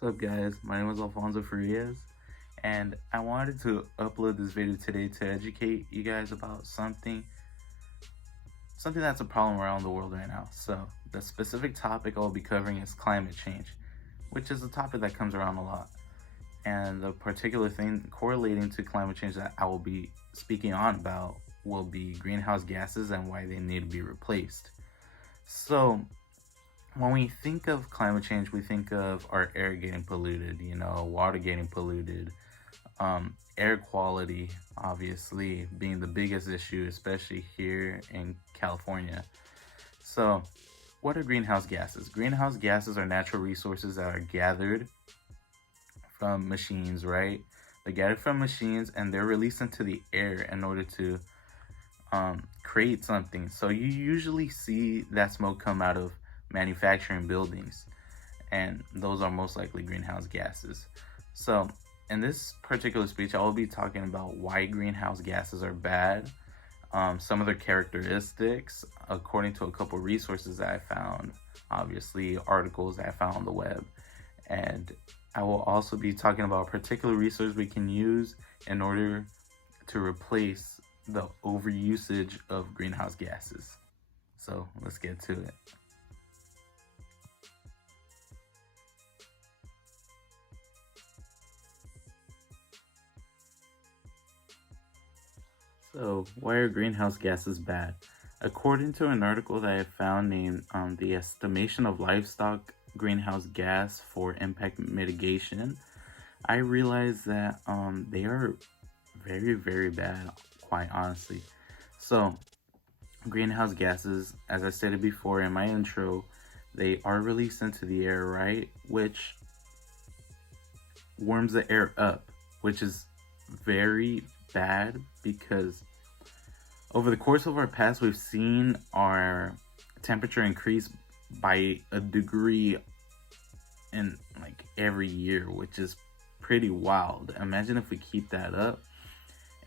What's up, guys? My name is Alfonso Farias, and I wanted to upload this video today to educate you guys about something that's a problem around the world right now. So the specific topic I'll be covering is climate change, which is a topic that comes around a lot. And the particular thing correlating to climate change that I will be speaking on about will be greenhouse gases and why they need to be replaced. So when we think of climate change, we think of our air getting polluted, water getting polluted, air quality, obviously, being the biggest issue, especially here in California. So, what are greenhouse gases? Greenhouse gases are natural resources that are gathered from machines, right? They're gathered from machines and they're released into the air in order to create something. So, you usually see that smoke come out of manufacturing buildings, and those are most likely greenhouse gases. So in this particular speech, I will be talking about why greenhouse gases are bad, some of their characteristics according to a couple resources that I found, obviously articles that I found on the web, and I will also be talking about a particular resource we can use in order to replace the overusage of greenhouse gases. So let's get to it. So, why are greenhouse gases bad? According to an article that I found named The Estimation of Livestock Greenhouse Gas for Impact Mitigation, I realized that they are very, very bad, quite honestly. So, greenhouse gases, as I stated before in my intro, they are released into the air, right? Which warms the air up, which is very bad because over the course of our past, we've seen our temperature increase by a degree in like every year, which is pretty wild. Imagine if we keep that up.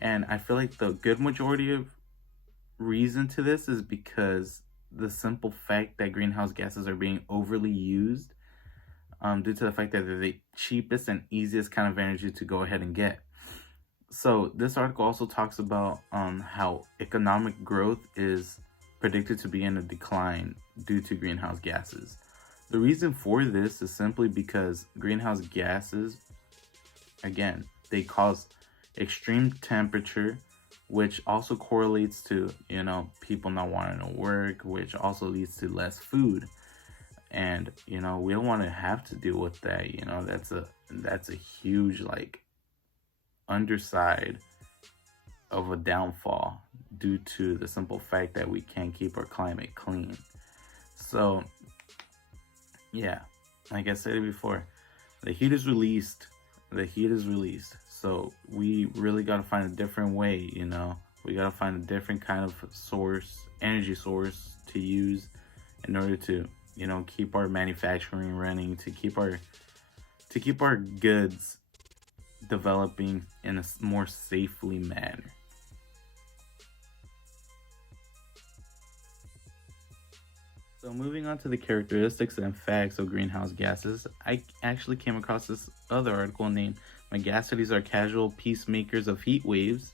And I feel like the good majority of reason to this is because the simple fact that greenhouse gases are being overly used due to the fact that they're the cheapest and easiest kind of energy to go ahead and get. So this article also talks about how economic growth is predicted to be in a decline due to greenhouse gases. The reason for this is simply because greenhouse gases, again, they cause extreme temperature, which also correlates to, people not wanting to work, which also leads to less food. And, we don't want to have to deal with that. That's a huge, underside of a downfall due to the simple fact that we can't keep our climate clean. So yeah, like I said before, the heat is released. So we really got to find a different way. We got to find a different kind of energy source to use in order to keep our manufacturing running, to keep our goods developing in a more safely manner. So moving on to the characteristics and facts of greenhouse gases, I actually came across this other article named "Megacities Are Casual Peacemakers of Heat Waves."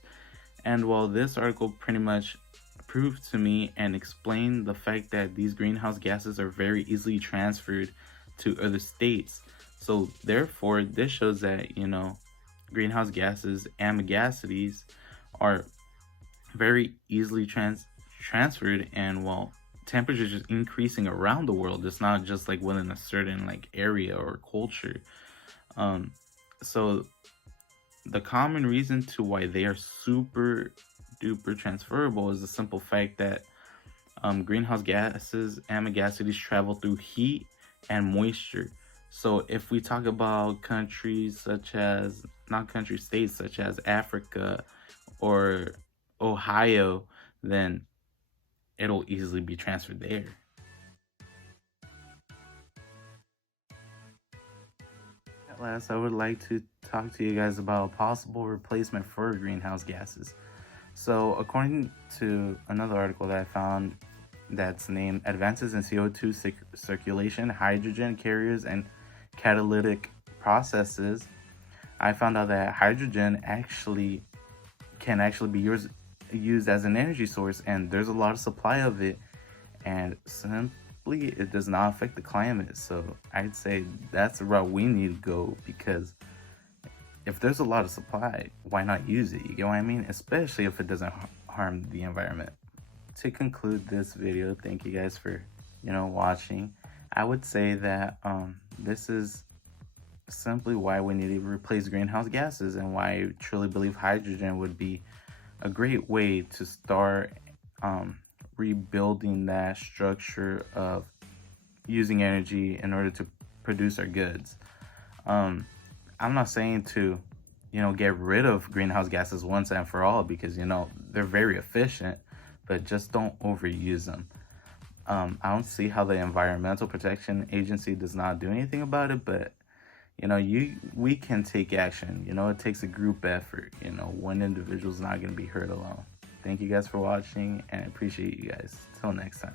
And while this article pretty much proved to me and explained the fact that these greenhouse gases are very easily transferred to other states. So therefore, this shows that, greenhouse gases and megacities are very easily transferred, and temperatures just increasing around the world. It's not just like within a certain area or culture. So the common reason to why they are super duper transferable is the simple fact that greenhouse gases and megacities travel through heat and moisture. So if we talk about states such as Africa or Ohio, then it'll easily be transferred there. At last, I would like to talk to you guys about a possible replacement for greenhouse gases. So according to another article that I found that's named "Advances in CO2 Circulation, Hydrogen Carriers, and Catalytic processes, I found out that hydrogen can actually be used as an energy source, and there's a lot of supply of it, and simply it does not affect the climate. So I'd say that's the route we need to go, because if there's a lot of supply, why not use it? You get what I mean? Especially if it doesn't harm the environment. To conclude this video, thank you guys for watching. I would say that this is simply why we need to replace greenhouse gases, and why I truly believe hydrogen would be a great way to start rebuilding that structure of using energy in order to produce our goods. I'm not saying to get rid of greenhouse gases once and for all, because they're very efficient, but just don't overuse them. I don't see how the Environmental Protection Agency does not do anything about it, but we can take action. It takes a group effort. One individual's not going to be hurt alone. Thank you guys for watching, and I appreciate you guys. Till next time.